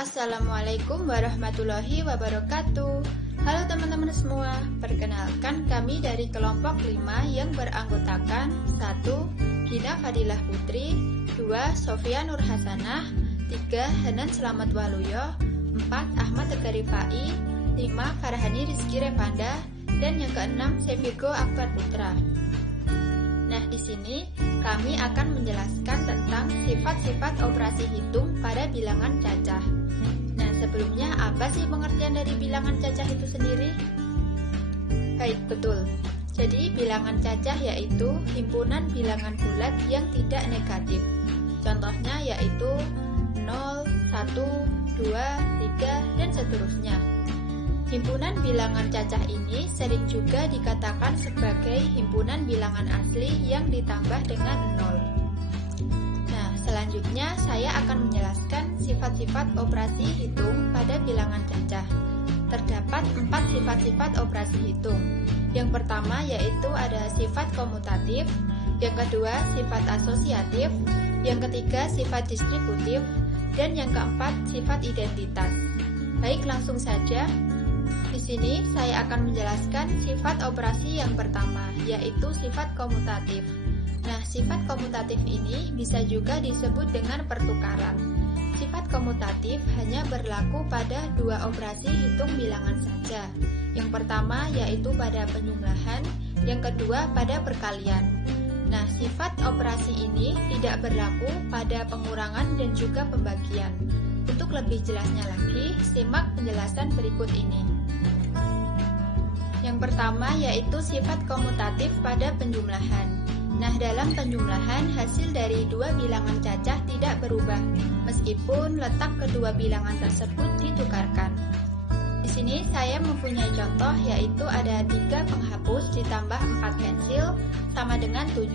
Assalamualaikum warahmatullahi wabarakatuh. Halo teman-teman semua, perkenalkan kami dari kelompok 5 yang beranggotakan 1. Gina Fadilah Putri, 2. Sofia Nur Hasanah, 3. Hanan Selamat Waluyo, 4. Ahmad Tegar Rifai, 5. Farhani Rizky Revanda, dan yang ke-6 Sevigo Akbar Putra. Nah, di sini kami akan menjelaskan tentang sifat-sifat operasi hitung pada bilangan cacah. Nah, sebelumnya apa sih pengertian dari bilangan cacah itu sendiri? Baik, betul. Jadi, bilangan cacah yaitu himpunan bilangan bulat yang tidak negatif. Contohnya yaitu 0, 1, 2, 3, dan seterusnya. Himpunan bilangan cacah ini sering juga dikatakan sebagai himpunan bilangan asli yang ditambah dengan 0. Nah, selanjutnya saya akan menjelaskan sifat-sifat operasi hitung pada bilangan cacah. Terdapat 4 sifat-sifat operasi hitung. Yang pertama yaitu ada sifat komutatif, yang kedua sifat asosiatif, yang ketiga sifat distributif, dan yang keempat sifat identitas. Baik, langsung saja. Di sini saya akan menjelaskan sifat operasi yang pertama, yaitu sifat komutatif. Nah, sifat komutatif ini bisa juga disebut dengan pertukaran. Sifat komutatif hanya berlaku pada 2 operasi hitung bilangan saja. Yang pertama yaitu pada penjumlahan, yang kedua pada perkalian. Nah, sifat operasi ini tidak berlaku pada pengurangan dan juga pembagian. Untuk lebih jelasnya lagi, simak penjelasan berikut ini. Yang pertama yaitu sifat komutatif pada penjumlahan. Nah, dalam penjumlahan hasil dari 2 bilangan cacah tidak berubah meskipun letak kedua bilangan tersebut ditukarkan. Di sini saya mempunyai contoh yaitu ada 3 penghapus ditambah 4 pensil sama dengan 7.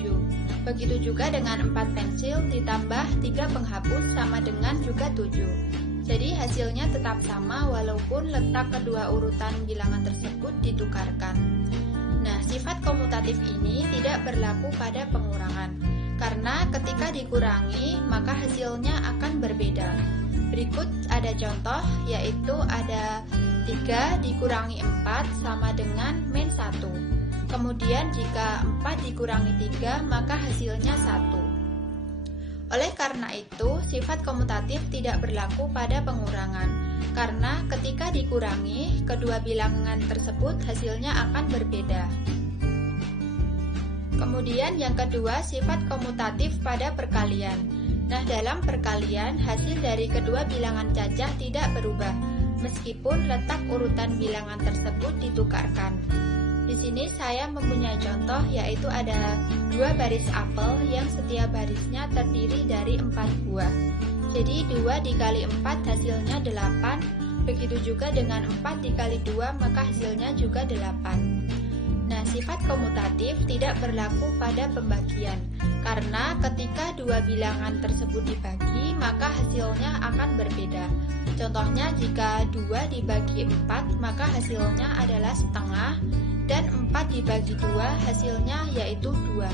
Begitu juga dengan 4 pensil ditambah 3 penghapus sama dengan juga 7. Jadi hasilnya tetap sama walaupun letak kedua urutan bilangan tersebut ditukarkan. Nah, sifat komutatif ini tidak berlaku pada pengurangan, karena ketika dikurangi maka hasilnya akan berbeda. Berikut ada contoh yaitu ada 3 dikurangi 4 sama dengan min 1. Kemudian jika 4 dikurangi 3 maka hasilnya 1. Oleh karena itu, sifat komutatif tidak berlaku pada pengurangan, karena ketika dikurangi, kedua bilangan tersebut hasilnya akan berbeda. Kemudian yang kedua, sifat komutatif pada perkalian. Nah, dalam perkalian, hasil dari kedua bilangan cacah tidak berubah, meskipun letak urutan bilangan tersebut ditukarkan. Di sini saya mempunyai contoh yaitu ada 2 baris apel yang setiap barisnya terdiri dari 4 buah. Jadi 2 dikali 4 hasilnya 8, begitu juga dengan 4 dikali 2 maka hasilnya juga 8. Nah, sifat komutatif tidak berlaku pada pembagian, karena ketika 2 bilangan tersebut dibagi maka hasilnya akan berbeda. Contohnya jika 2 dibagi 4 maka hasilnya adalah setengah, dan 4 dibagi 2 hasilnya yaitu 2.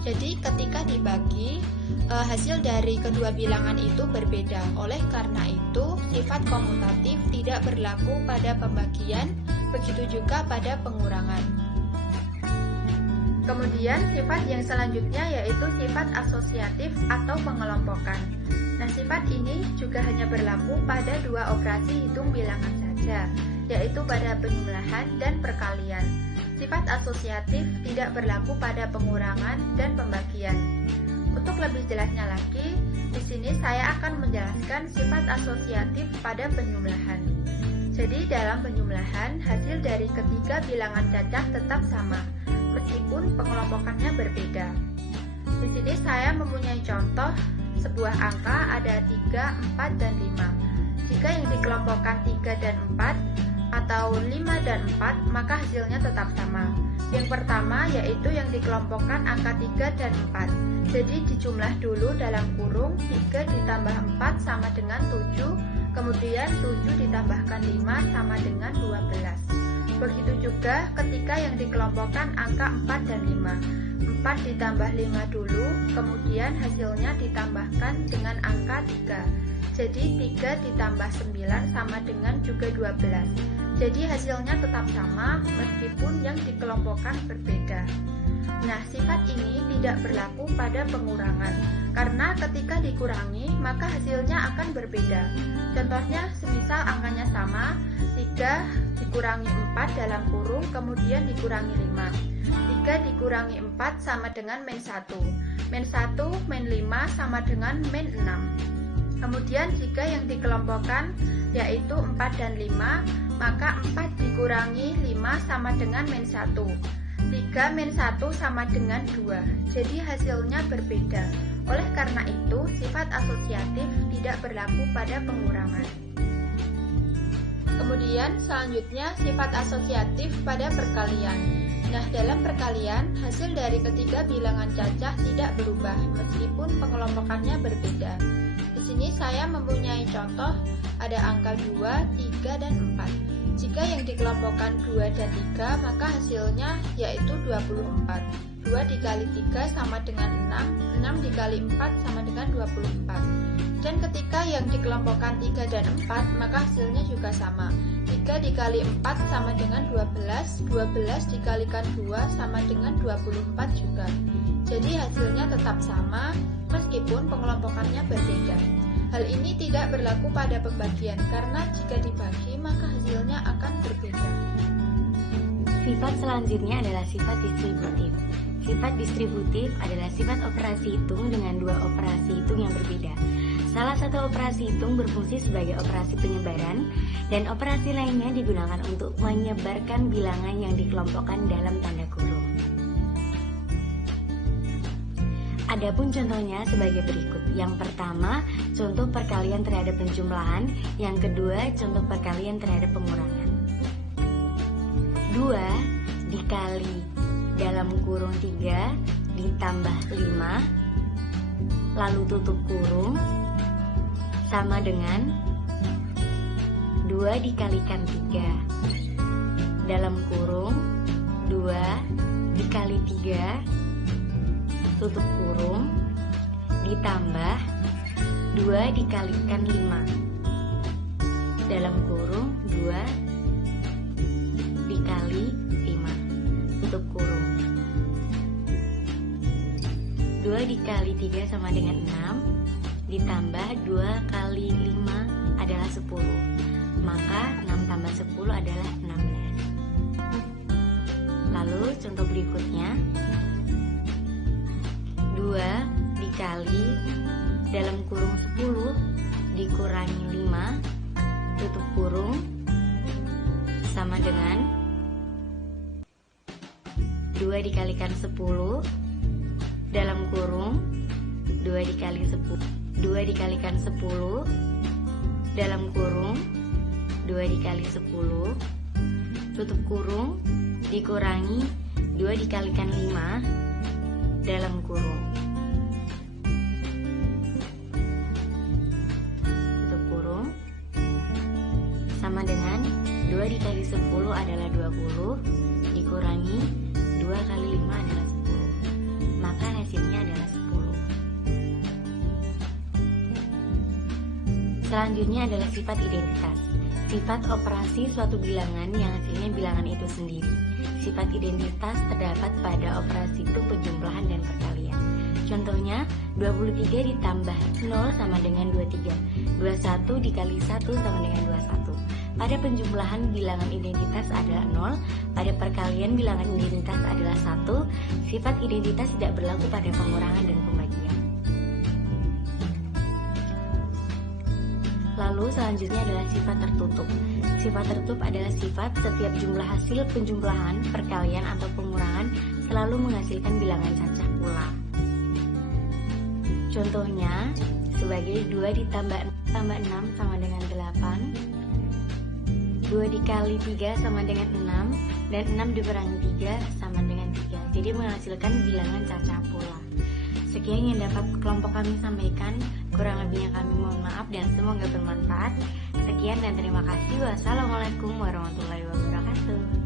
Jadi ketika dibagi, hasil dari kedua bilangan itu berbeda. Oleh karena itu, sifat komutatif tidak berlaku pada pembagian, begitu juga pada pengurangan. Kemudian sifat yang selanjutnya yaitu sifat asosiatif atau pengelompokan. Nah, sifat ini juga hanya berlaku pada 2 operasi hitung bilangan saja, yaitu pada penjumlahan dan perkalian. Sifat asosiatif tidak berlaku pada pengurangan dan pembagian. Untuk lebih jelasnya lagi, di sini saya akan menjelaskan sifat asosiatif pada penjumlahan. Jadi dalam penjumlahan, hasil dari ketiga bilangan cacah tetap sama, meskipun pengelompokannya berbeda. Di sini saya mempunyai contoh sebuah angka ada 3, 4, dan 5. Jika yang dikelompokkan 3 dan 4 atau 5 dan 4 maka hasilnya tetap sama. Yang pertama yaitu yang dikelompokkan angka 3 dan 4. Jadi dijumlah dulu dalam kurung 3 ditambah 4 sama dengan 7, kemudian 7 ditambahkan 5 sama dengan 12. Begitu juga ketika yang dikelompokkan angka 4 dan 5. 4 ditambah 5 dulu, kemudian hasilnya ditambahkan dengan angka 3. Jadi 3 ditambah 9 sama dengan juga 12. Jadi hasilnya tetap sama meskipun yang dikelompokkan berbeda. Nah, sifat ini tidak berlaku pada pengurangan, karena ketika dikurangi, maka hasilnya akan berbeda. Contohnya, semisal angkanya sama, 3 dikurangi 4 dalam kurung, kemudian dikurangi 5. 3 dikurangi 4 sama dengan min 1. Min 1, min 5 sama dengan min 6. Kemudian jika yang dikelompokkan yaitu 4 dan 5, maka 4 dikurangi 5 sama dengan min 1. 3 min 1 sama dengan 2. Jadi hasilnya berbeda. Oleh karena itu, sifat asosiatif tidak berlaku pada pengurangan. Kemudian selanjutnya sifat asosiatif pada perkalian. Nah, dalam perkalian, hasil dari ketiga bilangan cacah tidak berubah meskipun pengelompokannya berbeda. Di sini saya mempunyai contoh, ada angka 2, 3, dan 4. Jika yang dikelompokkan 2 dan 3, maka hasilnya yaitu 24. 2 dikali 3 sama dengan 6, 6 dikali 4 sama dengan 24. Dan ketika yang dikelompokkan 3 dan 4, maka hasilnya juga sama. 3 dikali 4 sama dengan 12, 12 dikalikan 2 sama dengan 24 juga. Jadi hasilnya tetap sama meskipun pengelompokannya berbeda. Hal ini tidak berlaku pada pembagian karena jika dibagi maka hasilnya akan berbeda. Sifat selanjutnya adalah sifat distributif. Sifat distributif adalah sifat operasi hitung dengan dua operasi hitung yang berbeda. Salah satu operasi hitung berfungsi sebagai operasi penyebaran dan operasi lainnya digunakan untuk menyebarkan bilangan yang dikelompokkan dalam tanda kurung. Adapun contohnya sebagai berikut. Yang pertama, contoh perkalian terhadap penjumlahan. Yang kedua, contoh perkalian terhadap pengurangan. 2 dikali dalam kurung 3 ditambah 5 lalu tutup kurung sama dengan 2 dikalikan 3 dalam kurung 2 dikali 3 tutup kurung ditambah 2 dikalikan 5 dalam kurung 2 dikali 5 tutup kurung. 2 dikali 3 sama dengan 6 ditambah 2 kali 5 adalah 10, maka 6 tambah 10 adalah 16. Lalu contoh berikutnya, 2 dikali dalam kurung 10 dikurangi 5 tutup kurung sama dengan 2 dikalikan 10 dalam kurung 2 dikali 10 2 dikalikan 10 dalam kurung 2 dikali 10 tutup kurung dikurangi 2 dikalikan 5 dalam kurung tutup kurung sama dengan 2 dikali 10 adalah 20 dikurangi 2 kali 5 adalah 10, maka hasilnya adalah 10. Selanjutnya adalah sifat identitas. Sifat operasi suatu bilangan yang hasilnya bilangan itu sendiri. Sifat identitas terdapat pada operasi hitung penjumlahan dan perkalian. Contohnya, 23 ditambah 0 sama dengan 23. 21 dikali 1 sama dengan 21. Pada penjumlahan bilangan identitas adalah 0, pada perkalian bilangan identitas adalah 1. Sifat identitas tidak berlaku pada pengurangan dan pembagian. Lalu selanjutnya adalah sifat tertutup. Sifat tertutup adalah sifat setiap jumlah hasil penjumlahan, perkalian atau pengurangan selalu menghasilkan bilangan cacah pula. Contohnya sebagai 2 ditambah 6 sama dengan 8, 2 dikali 3 sama dengan 6, dan 6 dikurangi 3 sama dengan 3. Jadi menghasilkan bilangan cacah pula. Sekian yang dapat kelompok kami sampaikan, kurang lebihnya kami mohon maaf dan semoga bermanfaat. Sekian dan terima kasih. Wassalamualaikum warahmatullahi wabarakatuh.